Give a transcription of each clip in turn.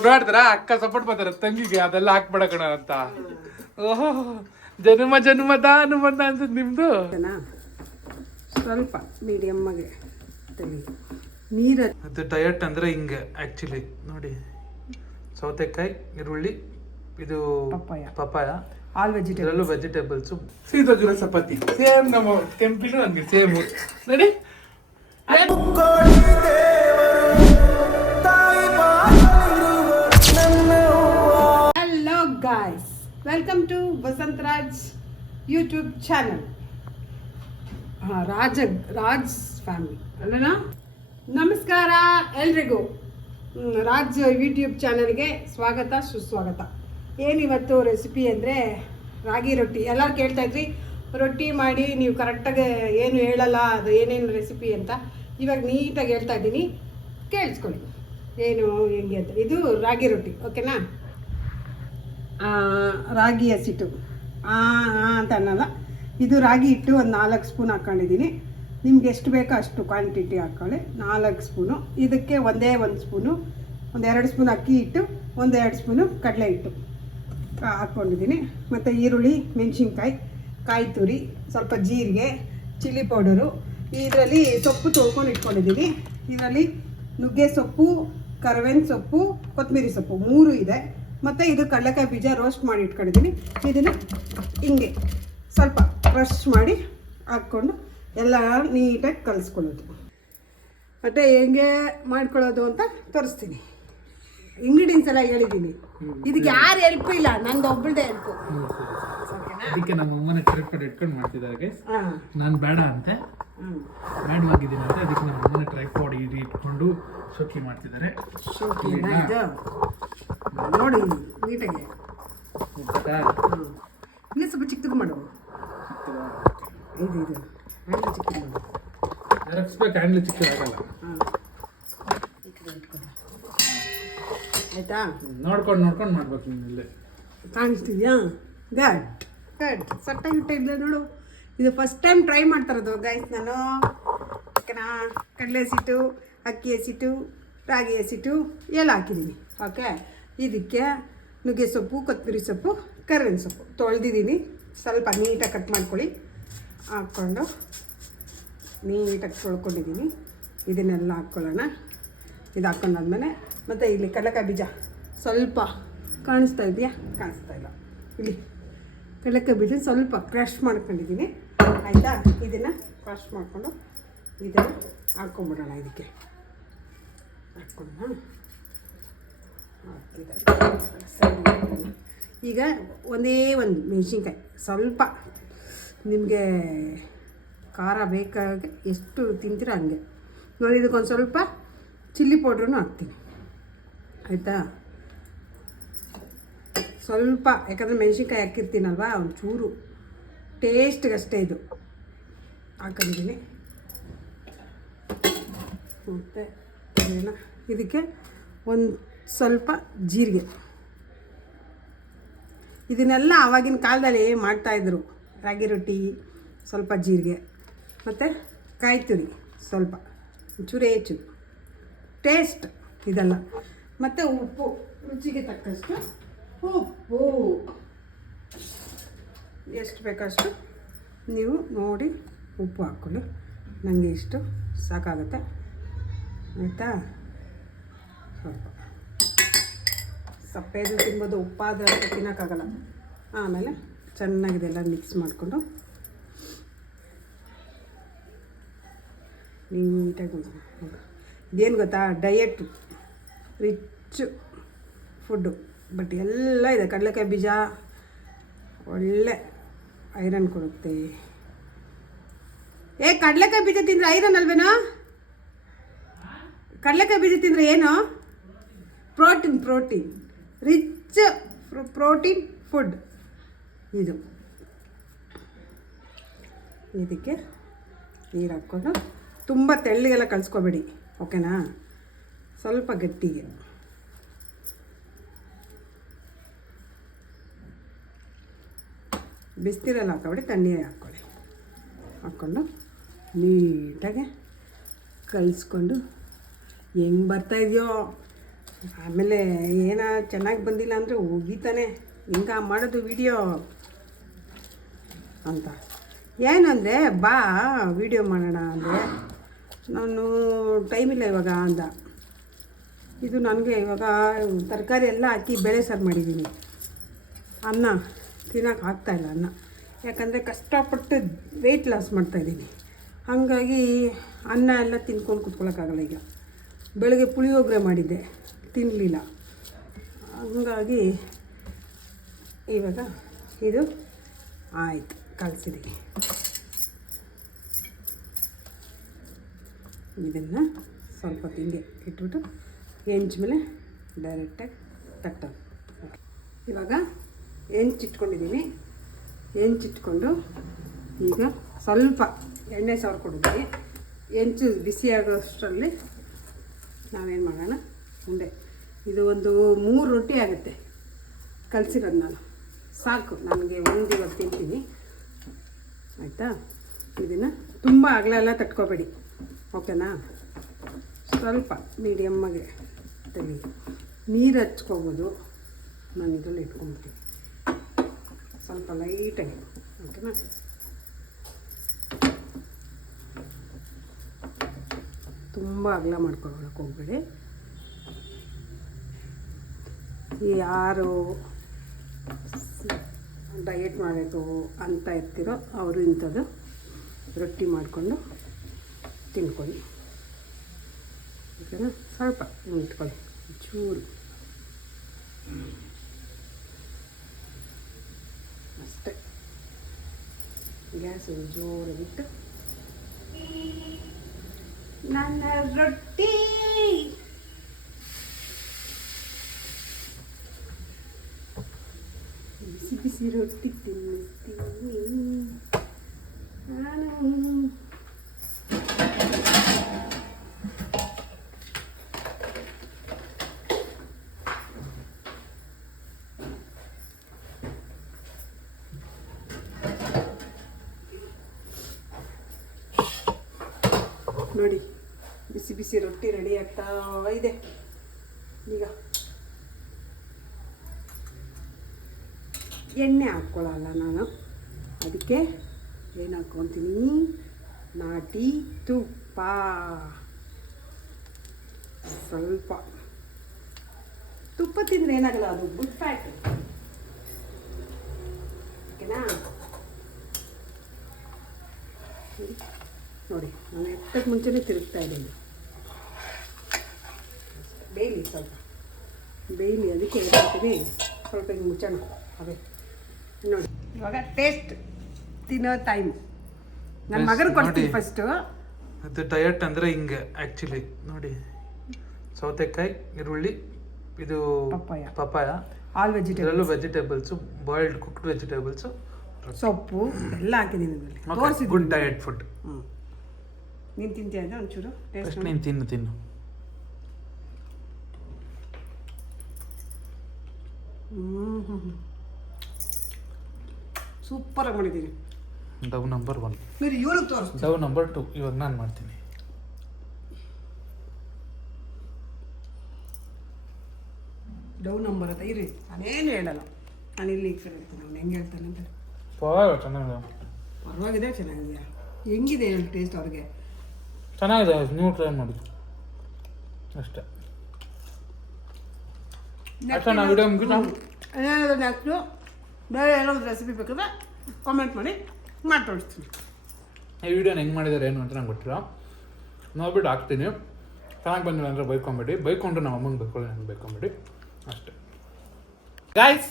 ನೋಡ್ತಾರ ಅಕ್ಕ ಸಪೋರ್ಟ್ ಮಾಡ್ತಾರ ತಂಗಿಗೆ ಅದೆಲ್ಲ ಹಾಕ್ಬೇಡ ಕಣ ಅಂತ. ಓಹೋ ಜನ್ಮ ಜನ್ಮದ ಅನುಬಂಧ ಅಂತ ನಿಮ್ದು. ಸ್ವಲ್ಪ ಮೀಡಿಯಮ್ ಆಗಿ ನೀರು. ಅದು ಡಯಟ್ ಅಂದ್ರೆ ಹಿಂಗೆ ಆಕ್ಚುಲಿ ನೋಡಿ, ಸೌತೆಕಾಯಿ, ಈರುಳ್ಳಿ, ಇದು ಪಪ್ಪಾಯ, ಆಲ್ ವೆಜಿಟೇಬಲ್, ವೆಜಿಟೇಬಲ್ಸ್, ಸೀದೋಗಿರೋ ಚಪಾತಿ. ಸೇಮ್ ನಮ್ಮ ಕೆಂಪಿನ ನನ್ಗೆ ಸೇಮ್ ನೋಡಿ. Hello guys, welcome to Vasantharaj YouTube channel. Raj family ಅಲ್ಲನಾ. ನಮಸ್ಕಾರ ಎಲ್ರಿಗೂ. ರಾಜ್ ಯೂಟ್ಯೂಬ್ ಚಾನಲ್ಗೆ ಸ್ವಾಗತ ಸುಸ್ವಾಗತ. ಏನಿವತ್ತು ರೆಸಿಪಿ ಅಂದರೆ ರಾಗಿ ರೊಟ್ಟಿ. ಎಲ್ಲರೂ ಕೇಳ್ತಾಯಿದ್ರಿ ರೊಟ್ಟಿ ಮಾಡಿ ನೀವು ಕರೆಕ್ಟಾಗಿ ಏನು ಹೇಳಲ್ಲ, ಅದು ಏನೇನು ರೆಸಿಪಿ ಅಂತ. ಇವಾಗ ನೀಟಾಗಿ ಹೇಳ್ತಾ ಇದ್ದೀನಿ, ಕೇಳಿಸ್ಕೊಳ್ಳಿ ಏನು ಹೆಂಗೆ ಅಂತ. ಇದು ರಾಗಿ ರೊಟ್ಟಿ, ಓಕೆನಾ. ರಾಗಿ ಹಸಿಟ್ಟು ಅಂತ ಅನ್ನಲ್ಲ, ಇದು ರಾಗಿ ಹಿಟ್ಟು ಒಂದು 4 ಸ್ಪೂನ್ ಹಾಕ್ಕೊಂಡಿದ್ದೀನಿ. ನಿಮ್ಗೆ ಎಷ್ಟು ಬೇಕೋ ಅಷ್ಟು ಕ್ವಾಂಟಿಟಿ ಹಾಕ್ಕೊಳ್ಳಿ. 4 ಸ್ಪೂನು. ಇದಕ್ಕೆ ಒಂದೇ 1 ಸ್ಪೂನು, 1-2 ಸ್ಪೂನ್ ಅಕ್ಕಿ ಹಿಟ್ಟು, 1-2 ಸ್ಪೂನು ಕಡಲೆ ಹಿಟ್ಟು ಹಾಕ್ಕೊಂಡಿದ್ದೀನಿ. ಮತ್ತು ಈರುಳ್ಳಿ, ಮೆಣಸಿನ್ಕಾಯಿ, ಕಾಯಿ ತುರಿ, ಸ್ವಲ್ಪ ಜೀರಿಗೆ, ಚಿಲ್ಲಿ ಪೌಡರು. ಇದರಲ್ಲಿ ಸೊಪ್ಪು ತೊಳ್ಕೊಂಡು ಇಟ್ಕೊಂಡಿದ್ದೀನಿ. ಇದರಲ್ಲಿ ನುಗ್ಗೆ ಸೊಪ್ಪು, ಕರಿಬೇವಿನ ಸೊಪ್ಪು, ಕೊತ್ತಂಬರಿ ಸೊಪ್ಪು 3 ಇದೆ. ಮತ್ತು ಇದು ಕಡಲೆಕಾಯಿ ಬೀಜ ರೋಸ್ಟ್ ಮಾಡಿ ಇಟ್ಕೊಂಡಿದ್ದೀನಿ. ಇದನ್ನು ಹಿಂಗೆ ಸ್ವಲ್ಪ ಕ್ರಷ್ ಮಾಡಿ ಹಾಕ್ಕೊಂಡು ಎಲ್ಲ ನೀಟಾಗಿ ಕಲಿಸ್ಕೊಳ್ಳೋದು. ಮತ್ತು ಹೆಂಗೆ ಮಾಡ್ಕೊಳ್ಳೋದು ಅಂತ ತೋರಿಸ್ತೀನಿ. ಇಂಗ್ರೀಡಿಯೆಂಟ್ಸ್ ಎಲ್ಲ ಹೇಳಿದ್ದೀನಿ. ಇದಕ್ಕೆ ಯಾರು ಹೆಲ್ಪ್ ಇಲ್ಲ, ನಂದು ಒಬ್ಬಳದೇ ಹೆಲ್ಪು. ಅದಕ್ಕೆ ನಮ್ಮ ಅಮ್ಮನ ಟ್ರೈಪಾಡ್ ಇಟ್ಕೊಂಡು ಮಾಡ್ತಿದ್ದಾರೆ. ನಾನು ಬೇಡ ಅಂತೆ, ಬೇಡವಾಗಿದ್ದೀನಿ ಅಂತ, ಅದಕ್ಕೆ ನಮ್ಮ ಅಮ್ಮನ ಟ್ರೈಪಾಡ್ ಇಟ್ಕೊಂಡು ಶೋಕಿ ಮಾಡ್ತಿದ್ದಾರೆ. ನೋಡಿ ನೀಟಾಗಿ ಇನ್ನೂ ಸ್ವಲ್ಪ ಚಿಕ್ಕದು ಮಾಡು. ಇದು ಹ್ಯಾಂಡ್ಲ್ ಚಿಕ್ಕದು ಮಾಡು. ಎರಗಿಸ್ಬೇಕು, ಹ್ಯಾಂಡ್ಲ್ ಚಿಕ್ಕದಾಗಲ್ಲ. ಆಯಿತಾ? ನೋಡ್ಕೊಂಡು ಮಾಡ್ಬೇಕು. ನಿಮ್ಮಲ್ಲೇ ಕಾಣಿಸ್ತಿದ್ಯಾ? ಗಡ್ ಸಟ್ಟಾಗಿಟ್ಟ ಇಲ್ಲ ನೋಡು. ಇದು ಫಸ್ಟ್ ಟೈಮ್ ಟ್ರೈ ಮಾಡ್ತಾರದು ಗೈಸ್ ನಾನು. ಓಕೆನಾ. ಕಡಲೆ ಹಸಿಟ್ಟು, ಅಕ್ಕಿ ಹಸಿಟ್ಟು, ರಾಗಿ ಹಸಿಟ್ಟು ಎಲ್ಲ ಹಾಕಿದ್ದೀನಿ. ಓಕೆ. ಇದಕ್ಕೆ ನುಗ್ಗೆ ಸೊಪ್ಪು, ಕೊತ್ತಂಬರಿ ಸೊಪ್ಪು, ಕರಿಬೇವಿನ ಸೊಪ್ಪು ತೊಳೆದಿದ್ದೀನಿ. ಸ್ವಲ್ಪ ನೀಟಾಗಿ ಕಟ್ ಮಾಡ್ಕೊಳ್ಳಿ. ಹಾಕ್ಕೊಂಡು ನೀಟಾಗಿ ತೊಳ್ಕೊಂಡಿದ್ದೀನಿ. ಇದನ್ನೆಲ್ಲ ಹಾಕ್ಕೊಳ್ಳೋಣ. ಇದು ಹಾಕ್ಕೊಂಡಾದ್ಮೇಲೆ ಮತ್ತು ಇಲ್ಲಿ ಕಡಲೆಕಾಯಿ ಬೀಜ ಸ್ವಲ್ಪ ಕಾಣಿಸ್ತಾ ಇದೆಯಾ? ಕಾಣಿಸ್ತಾ ಇಲ್ಲ. ಇಲ್ಲಿ ಕಡಲೆಕಾಯಿ ಬೀಜ ಸ್ವಲ್ಪ ಕ್ರಷ್ ಮಾಡ್ಕೊಂಡಿದ್ದೀನಿ. ಆಯಿತಾ? ಇದನ್ನು ಕ್ರಷ್ ಮಾಡಿಕೊಂಡು ಇದನ್ನು ಹಾಕ್ಕೊಂಬಿಡೋಣ. ಇದಕ್ಕೆ ಹಾಕ್ಕೊಂಡು ಹಾಕಿದೆ. ಈಗ ಒಂದೇ ಒಂದು ಮೆಣಸಿನ್ಕಾಯಿ, ಸ್ವಲ್ಪ ನಿಮಗೆ ಖಾರ ಬೇಕಾಗಿ ಎಷ್ಟು ತಿಂತೀರೋ ಹಂಗೆ ನೋಡಿ. ಇದಕ್ಕೊಂದು ಸ್ವಲ್ಪ ಚಿಲ್ಲಿ ಪೌಡ್ರೂ ಹಾಕ್ತೀನಿ. ಆಯಿತಾ? ಸ್ವಲ್ಪ, ಯಾಕಂದರೆ ಮೆಣಸಿನ್ಕಾಯಿ ಹಾಕಿರ್ತೀನಲ್ವ, ಒಂಚೂರು ಟೇಸ್ಟ್ಗಷ್ಟೇ ಇದು ಹಾಕೊಂಡಿದ್ದೀನಿ. ಮತ್ತು ಇದಕ್ಕೆ ಒಂದು ಸ್ವಲ್ಪ ಜೀರಿಗೆ. ಇದನ್ನೆಲ್ಲ ಆವಾಗಿನ ಕಾಲದಲ್ಲಿ ಮಾಡ್ತಾಯಿದ್ರು. ರಾಗಿ ರೊಟ್ಟಿ, ಸ್ವಲ್ಪ ಜೀರಿಗೆ ಮತ್ತು ಕಾಯಿ ತುರಿ ಸ್ವಲ್ಪ, ಚೂರೇ ಚೂರು ಟೇಸ್ಟ್ ಇದೆಲ್ಲ. ಮತ್ತು ಉಪ್ಪು, ರುಚಿಗೆ ತಕ್ಕಷ್ಟು ಉಪ್ಪು, ಎಷ್ಟು ಬೇಕಷ್ಟು ನೀವು ನೋಡಿ ಉಪ್ಪು ಹಾಕ್ಕೊಳ್ಳಿ. ನನಗೆ ಇಷ್ಟು ಸಾಕಾಗುತ್ತೆ. ಆಯಿತಾ? ಸ್ವಲ್ಪ ಸಪ್ಪೆದು ತಿನ್ಬೋದು, ಉಪ್ಪಾದರೆ ತಿನ್ನೋಕ್ಕಾಗಲ್ಲ. ಆಮೇಲೆ ಚೆನ್ನಾಗಿದೆಲ್ಲ ಮಿಕ್ಸ್ ಮಾಡಿಕೊಂಡು ನೀಟಾಗಿ ಇದೇನು ಗೊತ್ತಾ, ಡಯಟ್ ರಿಚ್ ಫುಡ್ಡು. ಬಟ್ ಎಲ್ಲ ಇದೆ. ಕಡಲೆಕಾಯಿ ಬೀಜ ಒಳ್ಳೆ ಐರನ್ ಕೊಡುತ್ತೆ. ಕಡಲೆಕಾಯಿ ಬೀಜ ತಿಂದರೆ ಐರನ್ ಅಲ್ವೇನೋ? ಕಡಲೆಕಾಯಿ ಬೀಜ ತಿಂದರೆ ಏನು? ಪ್ರೋಟೀನ್ ರಿಚ್ ಪ್ರೋಟೀನ್ ಫುಡ್ ಇದು. ಇದಕ್ಕೆ ನೀರು ಹಾಕ್ಕೊಂಡು ತುಂಬ ತೆಳ್ಳಗೆಲ್ಲ ಕಲಿಸ್ಕೊಬೇಡಿ, ಓಕೆನಾ. ಸ್ವಲ್ಪ ಗಟ್ಟಿಗೆ ಬಿಸ್ತಿರೆಲ್ಲ ಹಾಕೋಬೇಡಿ, ತಣ್ಣೀರೇ ಹಾಕ್ಕೊಂಡು ನೀಟಾಗಿ ಕಲಿಸ್ಕೊಂಡು ಹೆಂಗೆ ಬರ್ತಾ ಇದೆಯೋ ಆಮೇಲೆ ಏನೋ ಚೆನ್ನಾಗಿ ಬಂದಿಲ್ಲ ಅಂದರೆ ಹೋಗಿತಾನೆ ಹಿಂಗೆ ಮಾಡೋದು ವಿಡಿಯೋ ಅಂತ ಏನಂದರೆ ಬಾ ವಿಡಿಯೋ ಮಾಡೋಣ ಅಂದರೆ ನಾನು ಟೈಮಿಲ್ಲ ಇವಾಗ ಅಂದ. ಇದು ನನಗೆ ಇವಾಗ ತರಕಾರಿ ಎಲ್ಲ ಹಾಕಿ ಬೇಳೆ ಸಾರು ಮಾಡಿದ್ದೀನಿ. ಅನ್ನ ತಿನ್ನೋಕೆ ಆಗ್ತಾಯಿಲ್ಲ ಅನ್ನ, ಯಾಕಂದರೆ ಕಷ್ಟಪಟ್ಟು ವೆಯ್ಟ್ ಲಾಸ್ ಮಾಡ್ತಾಯಿದ್ದೀನಿ. ಹಾಗಾಗಿ ಅನ್ನ ಎಲ್ಲ ತಿನ್ಕೊಂಡು ಕುತ್ಕೊಳ್ಳೋಕ್ಕಾಗಲ್ಲ. ಈಗ ಬೆಳಗ್ಗೆ ಪುಳಿಯೋಗರೆ ಮಾಡಿದ್ದೆ, ತಿನ್ನಲಿಲ್ಲ. ಹಾಗಾಗಿ ಇವಾಗ ಇದು ಆಯಿತು, ಕಲಿಸಿದ್ದೀನಿ. ಇದನ್ನು ಸ್ವಲ್ಪ ತಿಂಗೆ ಇಟ್ಬಿಟ್ಟು ಹೆಂಚು ಮೇಲೆ ಡೈರೆಕ್ಟಾಗಿ ತಟ್ಟೋದು. ಇವಾಗ ಹೆಂಚಿಟ್ಕೊಂಡಿದ್ದೀನಿ. ಹೆಂಚಿಟ್ಕೊಂಡು ಈಗ ಸ್ವಲ್ಪ ಎಣ್ಣೆ ಕೊಡಿದ್ದೀನಿ. ಹೆಂಚು ಬಿಸಿಯಾಗೋಷ್ಟರಲ್ಲಿ ನಾವೇನು ಮಾಡೋಣ, ಉಂಡೆ ಇದು ಒಂದು 3 ರೊಟ್ಟಿ ಆಗುತ್ತೆ ಕಲಸಿರೋದು. ನಾನು ಸಾಕು, ನನಗೆ ಒಂದು ಇವತ್ತು ತಿಂತೀನಿ ಆಯಿತಾ. ಇದನ್ನು ತುಂಬ ಅಗಲೆಲ್ಲ ತಟ್ಕೋಬೇಡಿ, ಓಕೆನಾ. ಸ್ವಲ್ಪ ಮೀಡಿಯಮ್ಮಾಗೆ ತೆಗಿ. ನೀರು ಹಚ್ಕೋಬೋದು, ನಾನು ಇದರಲ್ಲಿ ಇಟ್ಕೊಂಡ್ಬಿಡ್ತೀನಿ ಸ್ವಲ್ಪ ಲೈಟಾಗಿ, ಓಕೆನಾ. ತುಂಬ ಅಗಲ ಮಾಡ್ಕೊಳ್ಳೋಕೆ ಹೋಗ್ಬೇಡಿ. ಯಾರು ಡಯಟ್ ಮಾಡಬೇಕು ಅಂತ ಇರ್ತೀರೋ ಅವರು ಇಂಥದ್ದು ರೊಟ್ಟಿ ಮಾಡಿಕೊಂಡು ತಿನ್ಕೊಳ್ಳಿ, ಓಕೆನಾ. ಸ್ವಲ್ಪ ಇಟ್ಕೊಳ್ಳಿ, ಚೂರು ಅಷ್ಟೇ. ಗ್ಯಾಸ್ ಜೋರಾಗಿಟ್ಟು ನನ್ನ ರೊಟ್ಟಿ ಬಿಸಿ ಬಿಸಿ ರೊಟ್ಟಿ ತಿನ್ನಿಸ್ತೀನಿ ನಾನು. ನೋಡಿ ಬಿಸಿ ಬಿಸಿ ರೊಟ್ಟಿ ರೆಡಿ ಆಗ್ತಾ ಇದೆ. ಈಗ ಎಣ್ಣೆ ಹಾಕ್ಕೊಳ್ಳಲ್ಲ ನಾನು, ಅದಕ್ಕೆ ಏನು ಹಾಕ್ಕೊತೀನಿ, ನಾಟಿ ತುಪ್ಪ ಸ್ವಲ್ಪ. ತುಪ್ಪ ತಿಂದರೆ ಏನಾಗಲ್ಲ, ಅದು ಗುಡ್ ಫ್ಯಾಟ್, ಓಕೆನಾ. ನೋಡಿ ನಾನು ಎಷ್ಟಕ್ಕೆ ಮುಂಚೆನೇ ತಿರುಗ್ತಾ ಇದ್ದೀನಿ. ಬೇಯಲಿ, ಸ್ವಲ್ಪ ಬೇಯಲಿ, ಅದಕ್ಕೆ ಹೇಳ್ತೀನಿ ಸ್ವಲ್ಪ ಹಿಂಗೆ ಮುಚ್ಚೋಣ. ಅದೇ ನೋಡಿ ಇವಾಗ ಟೇಸ್ಟ್ ತಿನ್ನೋ ಟೈಮ್. ನನ್ನ ಮಗನ ಕೊಡ್ತೀನಿ ಫಸ್ಟು. ಅದು ಡಯಟ್ ಅಂದರೆ ಹಿಂಗೆ ಆ್ಯಕ್ಚುಲಿ ನೋಡಿ, ಸೌತೆಕಾಯಿ, ಈರುಳ್ಳಿ, ಇದು ಪಪ್ಪಾಯ, all vegetables, boiled cooked vegetables, ಸೊಪ್ಪು ಎಲ್ಲ ಹಾಕಿದ್ದೀನಿ ಇದರಲ್ಲಿ. Good diet food. ನೀನು ತಿಂತೀಯ ಅಂದರೆ ಒಂಚೂರು ಟೇಸ್ಟ್? ನೀನು ತಿನ್ನು. ಸೂಪರಾಗಿ ಮಾಡಿದ್ದೀನಿ. ಡವ್ ನಂಬರ್ 1. మీరు ಇವಳಿಗೆ ತೋರಿಸ್ತೀನಿ. ಡವ್ ನಂಬರ್ 2 ಇವಾಗ ನಾನು ಮಾಡ್ತೀನಿ. ಡವ್ ನಂಬರ್ ಅಂತ ಇರಿ, ನಾನೇನು ಹೇಳಲ್ಲ. ನಾನು ಇಲ್ಲಿ ನಾನು ಹೆಂಗೆ ಹೇಳ್ತಾನೆ ಅಂತ. ಪರವಾಗಿದೆ, ಚೆನ್ನಾಗಿದೆಯಾ? ಹೆಂಗಿದೆ ಹೇಳಿ ಟೇಸ್ಟ್ ಅವ್ರಿಗೆ? ಚೆನ್ನಾಗಿದೆ, ನೀವು ಟ್ರೈ ಮಾಡಿ ಅಷ್ಟೇ. ನೆಕ್ಸ್ಟು ಬೇರೆ ಏನಾದ್ರು ರೆಸಿಪಿ ಬೇಕಾದ್ರೆ ಕಾಮೆಂಟ್ ಮಾಡಿ ತೋರಿಸ್ತೀನಿ. ಈ ವಿಡಿಯೋನ ಹೆಂಗೆ ಮಾಡಿದ್ದಾರೆ ಏನು ಅಂತ ನಂಗೆ ಗೊತ್ತಿಲ್ಲ, ನೋಡ್ಬಿಟ್ಟು ಹಾಕ್ತೀನಿ. ಚೆನ್ನಾಗಿ ಬಂದಿಲ್ಲ ಅಂದರೆ ಬೈಕೊಂಬೇಡಿ, ಬೈಕೊಂಡ್ರೆ ನಮ್ಮ ಅಮ್ಮಂಗೆ ಬೈಕೊಳ್ಳಿ, ನಂಗೆ ಬೈಕೊಂಬೇಡಿ ಅಷ್ಟೇ. ಗಾಯ್ಸ್,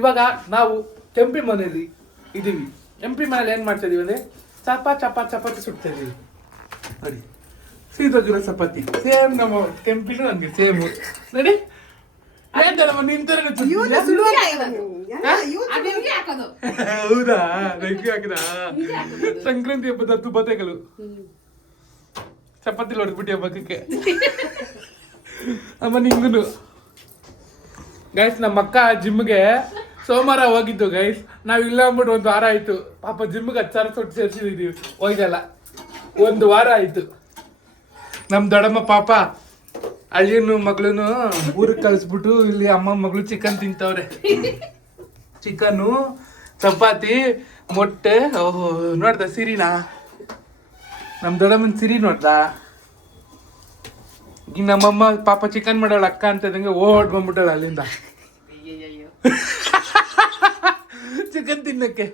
ಇವಾಗ ನಾವು ಕೆಂಪಿ ಮನೆಯಲ್ಲಿ ಇದ್ದೀವಿ. ಕೆಂಪಿ ಮನೇಲಿ ಏನು ಮಾಡ್ತಾ ಇದೀವಿ ಅಂದರೆ ಚಪಾತಿ ಸುಡ್ತಾ ಇದೀವಿ. ನೋಡಿ, ಸೀದೋಗಿರೋ ಚಪಾತಿ ಸೇಮ್ ನಮ್ಮ ಕೆಂಪಿನೂ ನನಗೆ ಸೇಮ್. ನೋಡಿ ಹೌದಾ, ನಂಗೆ ಹಾಕಿದ ಸಂಕ್ರಾಂತಿ ಹಬ್ಬದ ತುಬತೆಗಳು ಚಪಾತಿ ಹೊಡೆದ್ಬಿಟ್ಟು ಹಬ್ಬಕ್ಕೆ. ಅಮ್ಮ ನಿಂಗು ಗೈಸ್, ನಮ್ಮ ಅಕ್ಕ ಜಿಮ್ಗೆ ಸೋಮವಾರ ಹೋಗಿದ್ದು ಗೈಸ್. ನಾವು ಇಲ್ಲ ಅಂದ್ಬಿಟ್ಟು 1 ವಾರ ಆಯ್ತು. ಪಾಪ ಜಿಮ್ಗೆ 10 ಸಾವಿರ ತೊಟ್ಟು ಸೇರಿಸಿದೀವಿ, ಹೋಯ್ದಲ್ಲ 1 ವಾರ ಆಯ್ತು. ನಮ್ಮ ದೊಡ್ಡಮ್ಮ ಪಾಪ ಅಳಿಯನು ಮಗಳನು ಊರಿಗೆ ಕಳಿಸ್ಬಿಟ್ಟು ಇಲ್ಲಿ ಅಮ್ಮ ಮಗಳು ಚಿಕನ್ ತಿಂತವ್ರೆ. ಚಿಕನ್ನು, ಚಪಾತಿ, ಮೊಟ್ಟೆ. ಓಹೋ, ನೋಡ್ದ ಸಿರಿನಾ? ನಮ್ ದೊಡ್ಡಮ್ಮನ ಸಿರಿ ನೋಡ್ದ? ಈಗ ನಮ್ಮಮ್ಮ ಪಾಪ ಚಿಕನ್ ಮಾಡೋಳ ಅಕ್ಕ ಅಂತದಂಗೆ ಓಡ್ ಬಂದ್ಬಿಟ್ಟಳ ಅಲ್ಲಿಂದ ಚಿಕನ್ ತಿನ್ನಕ್ಕೆ.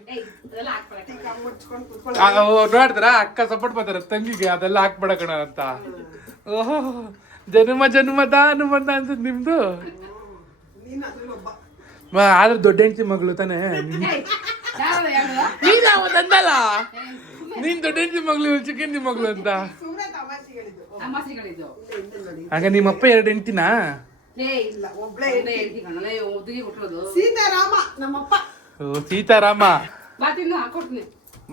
ನೋಡಿದ್ರ ಅಕ್ಕ ಸಪೋರ್ಟ್ ಮಾಡ್ತಾರ ತಂಗಿಗೆ, ಅದೆಲ್ಲ ಹಾಕ್ಬೇಡ ಕಣ ಅಂತ. ಓಹೋ, ಜನ್ಮದ ಅನುಬಂಧ ಅನ್ಸತ್ ನಿಮ್ದು. ಆದ್ರೆ ದೊಡ್ಡ ಹೆಂಡತಿ ಮಗಳು ತಾನೆ ನೀನ್ ಅಂದಲ್ಲ, ನೀನ್ ದೊಡ್ಡ ಹೆಂಡತಿ ಮಗಳು ಚಿಕ್ಕ ಹೆಂಡತಿ ಮಗಳು ಅಂತ. ಆಗ ನಿಮ್ಮಪ್ಪ 2 ಹೆಂಡತಿನಾ? ಸೀತಾರಾಮ ನಮ್ಮಪ್ಪ. ಓ ಸೀತಾರಾಮ.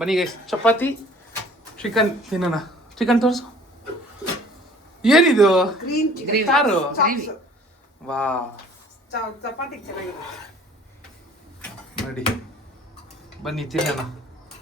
ಮನೆಗೆ ಚಪಾತಿ ಚಿಕನ್ ತಿನ್ನೋಣ. ಚಿಕನ್ ತೋರ್ಸು. ಏನಿದು? ಸಾರು. ವಾ, ಚಪಾತಿ ಚೆನ್ನಾಗಿದೆ ನೋಡಿ ಬನ್ನಿ ತಿನ್ನೋಣ.